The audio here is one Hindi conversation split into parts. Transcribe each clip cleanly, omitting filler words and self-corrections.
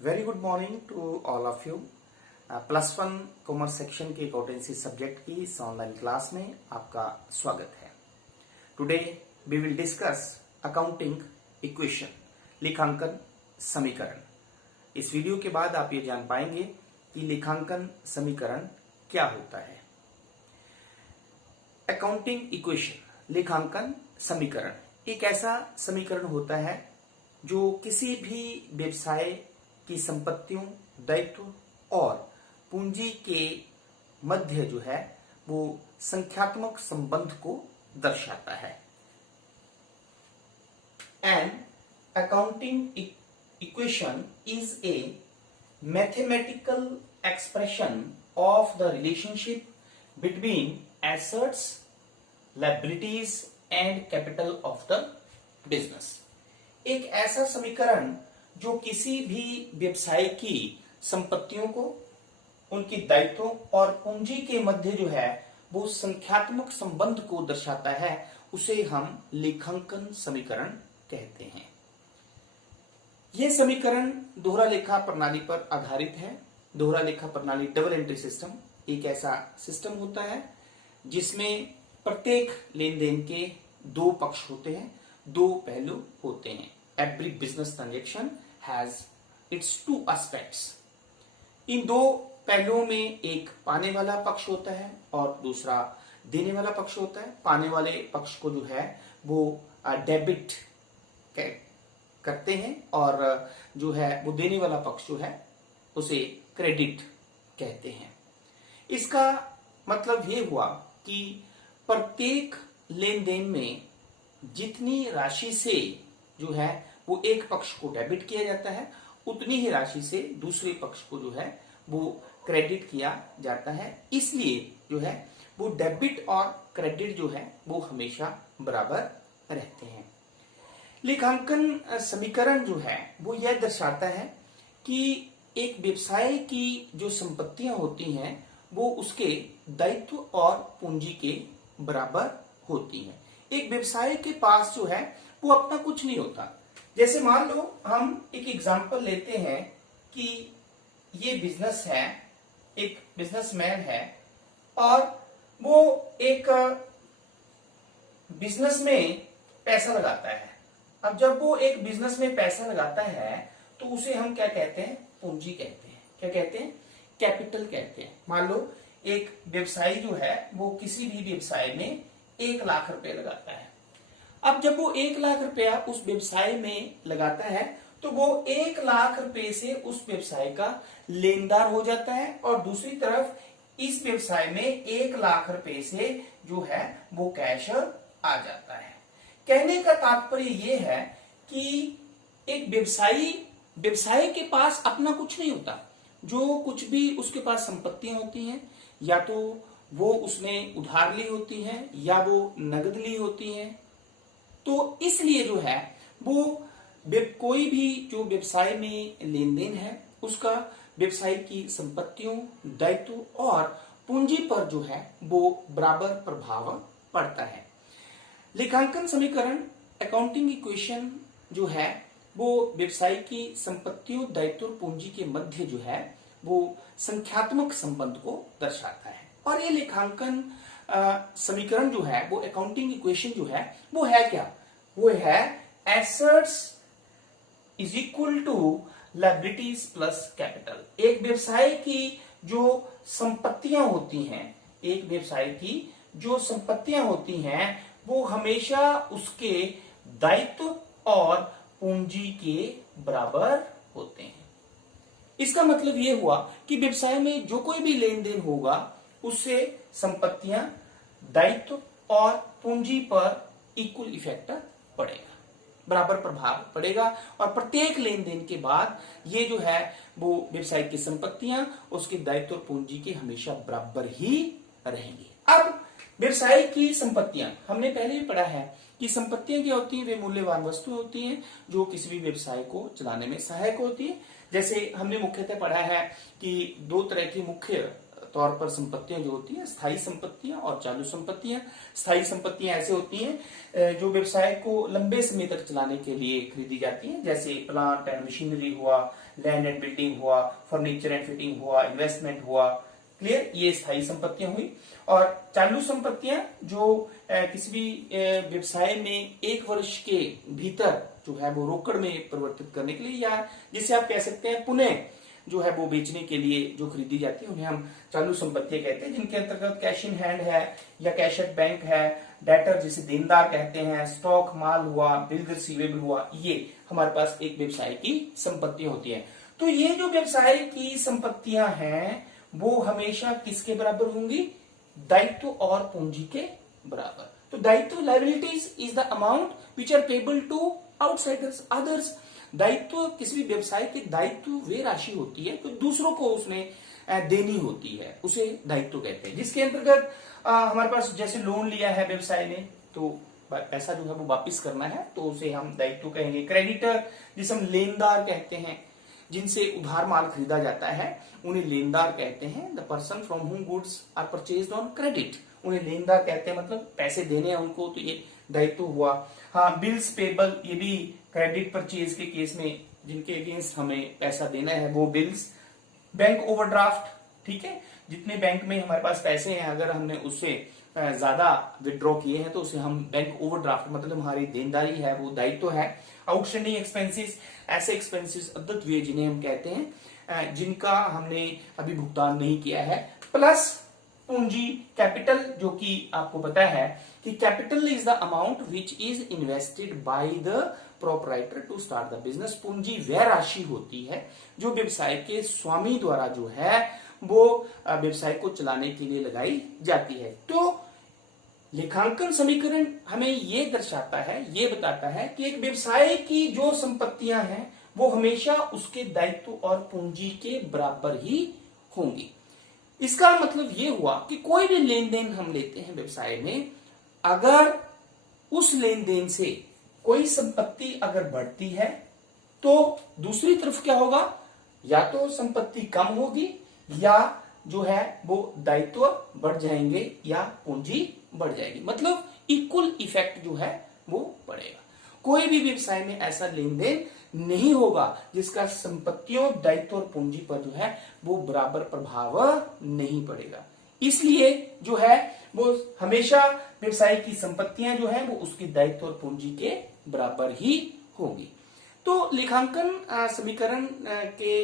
Very good morning to all of you. +1 commerce section के अकाउंटेंसी सब्जेक्ट की इस ऑनलाइन क्लास में आपका स्वागत है। Today we will discuss accounting equation, लेखांकन समीकरण। इस वीडियो के बाद आप ये जान पाएंगे कि लेखांकन समीकरण क्या होता है। अकाउंटिंग इक्वेशन, लेखांकन समीकरण एक ऐसा समीकरण होता है जो किसी भी व्यवसाय की संपत्तियों, दायित्व और पूंजी के मध्य जो है वो संख्यात्मक संबंध को दर्शाता है। An accounting equation is a mathematical expression of the relationship between assets, liabilities and capital of the business. एक ऐसा समीकरण जो किसी भी व्यवसाय की संपत्तियों को, उनकी दायित्वों और पूंजी के मध्य जो है वो संख्यात्मक संबंध को दर्शाता है, उसे हम लेखांकन समीकरण कहते हैं। यह समीकरण दोहरा लेखा प्रणाली पर आधारित है। दोहरा लेखा प्रणाली, डबल एंट्री सिस्टम, एक ऐसा सिस्टम होता है जिसमें प्रत्येक लेन देन के दो पक्ष होते हैं, दो पहलू होते हैं। Every business transaction has its two aspects. इन दो पहलुओं में एक पाने वाला पक्ष होता है और दूसरा देने वाला पक्ष होता है। पाने वाले पक्ष को जो है वो डेबिट करते हैं और जो है वो देने वाला पक्ष जो है उसे क्रेडिट कहते हैं। इसका मतलब ये हुआ कि प्रत्येक लेन देन में जितनी राशि से जो है वो एक पक्ष को डेबिट किया जाता है, उतनी ही राशि से दूसरे पक्ष को जो है वो क्रेडिट किया जाता है। इसलिए जो है वो डेबिट और क्रेडिट जो है वो हमेशा बराबर रहते हैं। लेखांकन समीकरण जो है वो यह दर्शाता है कि एक व्यवसाय की जो संपत्तियां होती हैं वो उसके दायित्व और पूंजी के बराबर होती हैं। एक व्यवसाय के पास जो है वो अपना कुछ नहीं होता। जैसे मान लो हम एक एग्जांपल लेते हैं कि ये बिजनेस है, एक बिजनेसमैन है और वो एक बिजनेस में पैसा लगाता है। अब जब वो एक बिजनेस में पैसा लगाता है तो उसे हम क्या कहते हैं? पूंजी कहते हैं। क्या कहते हैं? कैपिटल कहते हैं। मान लो एक व्यवसायी जो है वो किसी भी व्यवसाय में 1 लाख रुपए लगाता है। अब जब वो 1 लाख रुपया उस व्यवसाय में लगाता है तो वो 1 लाख रुपए से उस व्यवसाय का लेनदार हो जाता है और दूसरी तरफ इस व्यवसाय में 1 लाख रुपए से जो है वो कैश आ जाता है। कहने का तात्पर्य ये है कि एक व्यवसाय के पास अपना कुछ नहीं होता। जो कुछ भी उसके पास संपत्तियां होती हैं या तो वो उसने उधार ली होती हैं या वो नगद ली होती हैं। तो इसलिए जो है वो कोई भी जो व्यवसाय में लेन देन है उसका व्यवसाय की संपत्तियों, दायित्व और पूंजी पर जो है वो बराबर प्रभाव पड़ता है। लेखांकन समीकरण, अकाउंटिंग इक्वेशन जो है वो व्यवसाय की संपत्तियों, दायित्व और पूंजी के मध्य जो है वो संख्यात्मक संबंध को दर्शाता है। और ये लेखांकन समीकरण जो है वो अकाउंटिंग इक्वेशन जो है वो है क्या? वो है assets is equal to liabilities plus capital. एक व्यवसाय की जो संपत्तियां होती हैं, एक व्यवसाय की जो संपत्तियां होती हैं वो हमेशा उसके दायित्व और पूंजी के बराबर होते हैं। इसका मतलब यह हुआ कि व्यवसाय में जो कोई भी लेन देन होगा उससे संपत्तियां, दायित्व और पूंजी पर इक्वल इफेक्ट पड़ेगा, बराबर प्रभाव पड़ेगा और प्रत्येक लेन देन के बाद ये जो है वो व्यवसाय की संपत्तियां, उसके दायित्व और पूंजी के हमेशा बराबर ही रहेंगी। अब व्यवसाय की संपत्तियां, हमने पहले भी पढ़ा है कि संपत्तियां क्या होती हैं? वे मूल्यवान वस्तुएं होती हैं जो किसी भी व्यवसाय को चलाने में सहायक होती है। जैसे हमने मुख्यतः पढ़ा है कि दो तरह की मुख्य तौर पर संपत्तियां जो होती हैं, स्थायी संपत्तियां और चालू संपत्तियां। स्थायी संपत्तियां ऐसे होती हैं जो व्यवसाय को लंबे समय तक चलाने के लिए खरीदी जाती हैं, जैसे प्लांट एंड मशीनरी हुआ लैंड एंड बिल्डिंग हुआ, फर्नीचर एंड फिटिंग हुआ, इन्वेस्टमेंट हुआ। क्लियर, ये स्थायी संपत्तियां हुई। और चालू संपत्तियां जो किसी भी व्यवसाय में 1 वर्ष के भीतर जो है वो रोकड़ में परिवर्तित करने के लिए, या जिसे आप कह सकते हैं पुनः जो है वो बेचने के लिए जो खरीदी जाती है, उन्हें हम चालू संपत्तियां कहते हैं, जिनके अंतर्गत कैश इन हैंड है या कैश एट बैंक है, डेटर जिसे देनदार कहते हैं, स्टॉक माल हुआ, बिल रिसीवेबल हुआ, ये हमारे पास एक व्यवसाय की संपत्तियां होती है। तो ये जो व्यवसाय की संपत्तियां हैं वो हमेशा किसके बराबर होंगी? दायित्व और पूंजी के बराबर। तो दायित्व, liabilities is the amount which are payable to outsiders, others. दायित्व, किसी भी व्यवसाय की दायित्व वे राशि होती है तो दूसरों को उसने देनी होती है, उसे दायित्व कहते हैं। जिसके अंतर्गत हमारे पास जैसे लोन लिया है व्यवसाय ने, तो पैसा जो है वो वापिस करना है, तो उसे हम दायित्व कहेंगे। क्रेडिटर, जिसे हम लेनदार कहते हैं, जिनसे उधार माल खरीदा जाता है उन्हें लेनदार कहते हैं। The person from whom goods are purchased on credit, उन्हें लेनदार कहते हैं, मतलब पैसे देने हैं उनको, तो ये दायित्व हुआ। हाँ, बिल्स पेबल, ये भी क्रेडिट परचेज के केस में जिनके अगेंस्ट हमें पैसा देना है वो बिल्स। बैंक ओवरड्राफ्ट, ठीक है, जितने बैंक में हमारे पास पैसे हैं अगर हमने उससे ज्यादा विड्रॉ किए हैं तो उसे हम बैंक ओवरड्राफ्ट, मतलब हमारी देनदारी है, वो दायित्व है। आउटस्टैंडिंग एक्सपेंसेस, ऐसे एक्सपेंसेस अद्यत व्यय जिन्हें हम कहते हैं जिनका हमने अभी भुगतान नहीं किया है। प्लस पूंजी, कैपिटल, जो कि आपको पता है कि capital is the amount which is invested by the proprietor to start the business. पूंजी वह राशि होती है जो व्यवसाय के स्वामी द्वारा जो है वो व्यवसाय को चलाने के लिए लगाई जाती है। तो लेखांकन समीकरण हमें ये दर्शाता है, ये बताता है कि एक व्यवसाय की जो संपत्तियां हैं वो हमेशा उसके दायित्व और पूंजी के बराबर ही होंगी। इसका मतलब ये हुआ कि कोई भी लेन देन हम लेते हैं व्यवसाय में, अगर उस लेन देन से कोई संपत्ति अगर बढ़ती है तो दूसरी तरफ क्या होगा? या तो संपत्ति कम होगी या जो है वो दायित्व बढ़ जाएंगे या पूंजी बढ़ जाएगी, मतलब इक्वल इफेक्ट जो है वो बढ़ेगा। कोई भी व्यवसाय में ऐसा लेन देन नहीं होगा जिसका संपत्तियों, दायित्व और पूंजी पर जो है वो बराबर प्रभाव नहीं पड़ेगा। इसलिए जो है वो हमेशा व्यवसाय की संपत्तियां जो है वो उसकी दायित्व और पूंजी के बराबर ही होगी। तो लेखांकन समीकरण के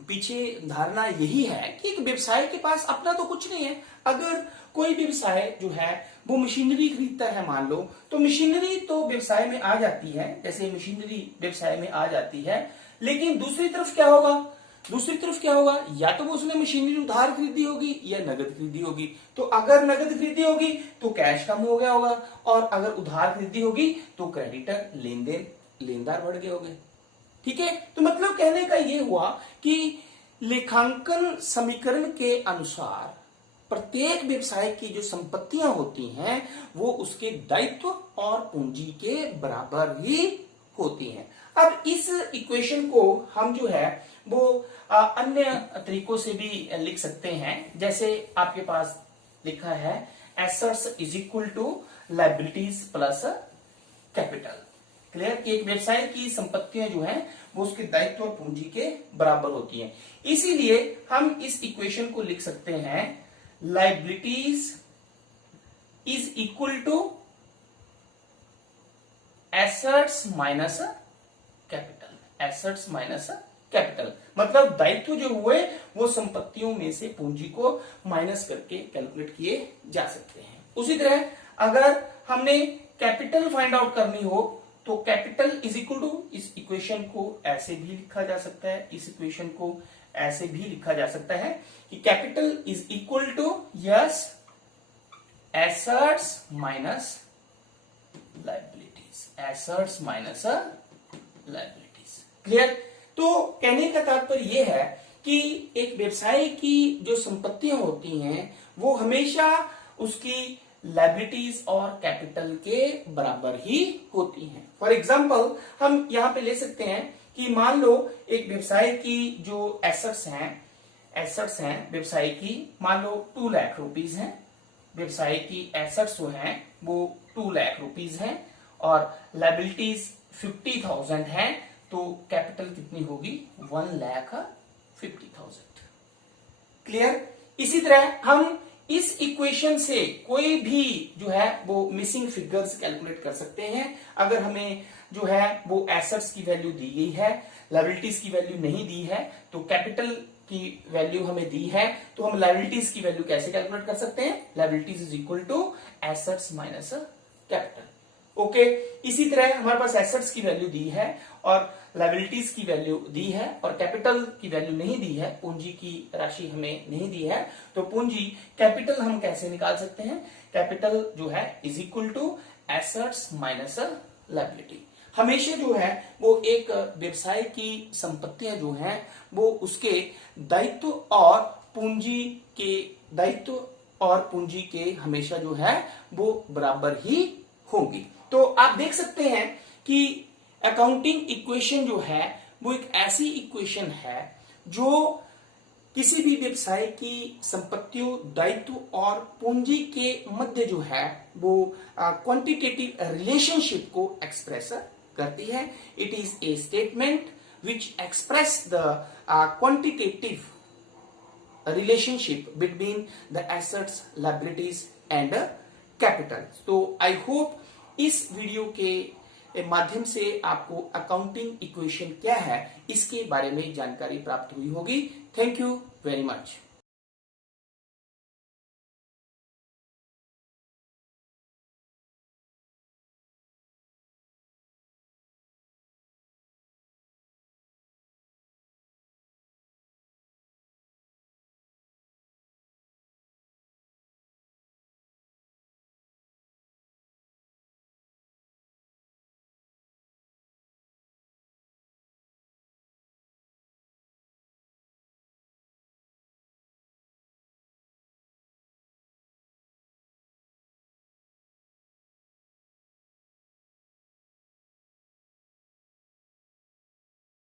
पीछे धारणा यही है कि एक व्यवसाय के पास अपना तो कुछ नहीं है। अगर कोई व्यवसाय जो है वो मशीनरी खरीदता है मान लो, तो मशीनरी तो व्यवसाय में आ जाती है, जैसे मशीनरी व्यवसाय में आ जाती है, लेकिन दूसरी तरफ क्या होगा? दूसरी तरफ क्या होगा? या तो वो उसने मशीनरी उधार खरीदी होगी या नगद खरीदी होगी। तो अगर नगद खरीदी होगी तो कैश कम हो गया होगा, और अगर उधार खरीदी होगी तो क्रेडिटर, लेनदार बढ़ गए होंगे। ठीक है, तो मतलब कहने का ये हुआ कि लेखांकन समीकरण के अनुसार प्रत्येक व्यवसाय की जो संपत्तियां होती हैं वो उसके दायित्व और पूंजी के बराबर ही होती हैं। अब इस इक्वेशन को हम जो है वो अन्य तरीकों से भी लिख सकते हैं, जैसे आपके पास लिखा है assets is equal to liabilities plus capital. Clear, कि एक व्यवसाय की संपत्तियां जो हैं वो उसके दायित्व और पूंजी के बराबर होती हैं। इसीलिए हम इस इक्वेशन को लिख सकते हैं liabilities is equal to assets minus capital. Assets minus capital मतलब दायित्व जो हुए वो संपत्तियों में से पूंजी को माइनस करके कैलकुलेट किए जा सकते हैं। उसी तरह अगर हमने कैपिटल फाइंड आउट करनी हो तो कैपिटल इज इक्वल टू, इस इक्वेशन को ऐसे भी लिखा जा सकता है, इस इक्वेशन को ऐसे भी लिखा जा सकता है कि capital is equal to yes assets minus liabilities, assets minus liabilities. Clear, तो कहने का तात्पर्य यह है कि एक व्यवसाय की जो संपत्तियां होती हैं वो हमेशा उसकी लायबिलिटीज और कैपिटल के बराबर ही होती हैं। फॉर एग्जाम्पल हम यहां पे ले सकते हैं कि मान लो एक व्यवसाय की जो एसेट्स हैं व्यवसाय की, मान लो 2 लाख रुपीज हैं। व्यवसाय की एसेट्स जो हैं वो 2 लाख रुपीज हैं और लायबिलिटीज 50,000 हैं। तो कैपिटल कितनी होगी 1,50,000। क्लियर। इसी तरह हम इस इक्वेशन से कोई भी जो है वो मिसिंग फिगर्स कैलकुलेट कर सकते हैं। अगर हमें जो है वो एसेट्स की वैल्यू दी गई है, लायबिलिटीज की वैल्यू नहीं दी है, तो कैपिटल की वैल्यू हमें दी है, तो हम लायबिलिटीज की वैल्यू कैसे कैलकुलेट कर सकते हैं? Liabilities is equal to assets minus capital. Okay. इसी तरह हमारे पास एसेट्स की वैल्यू दी है और लायबिलिटीज की वैल्यू दी है और कैपिटल की वैल्यू नहीं दी है, पूंजी की राशि हमें नहीं दी है, तो पूंजी कैपिटल हम कैसे निकाल सकते हैं? कैपिटल जो है is equal to assets minus liability. हमेशा जो है वो एक व्यवसाय की संपत्तियां जो हैं वो उसके दायित्व और पूंजी के दायित्व और पूंजी के हमेशा जो है वो बराबर ही होगी। तो आप देख सकते हैं कि अकाउंटिंग इक्वेशन जो है वो एक ऐसी इक्वेशन है जो किसी भी व्यवसाय की संपत्तियों, दायित्व और पूंजी के मध्य जो है वो क्वांटिटेटिव रिलेशनशिप को एक्सप्रेस करती है। It is a statement which express the quantitative relationship between the assets, liabilities and capital. तो आई होप इस वीडियो के माध्यम से आपको अकाउंटिंग इक्वेशन क्या है इसके बारे में जानकारी प्राप्त हुई होगी। Thank you very much.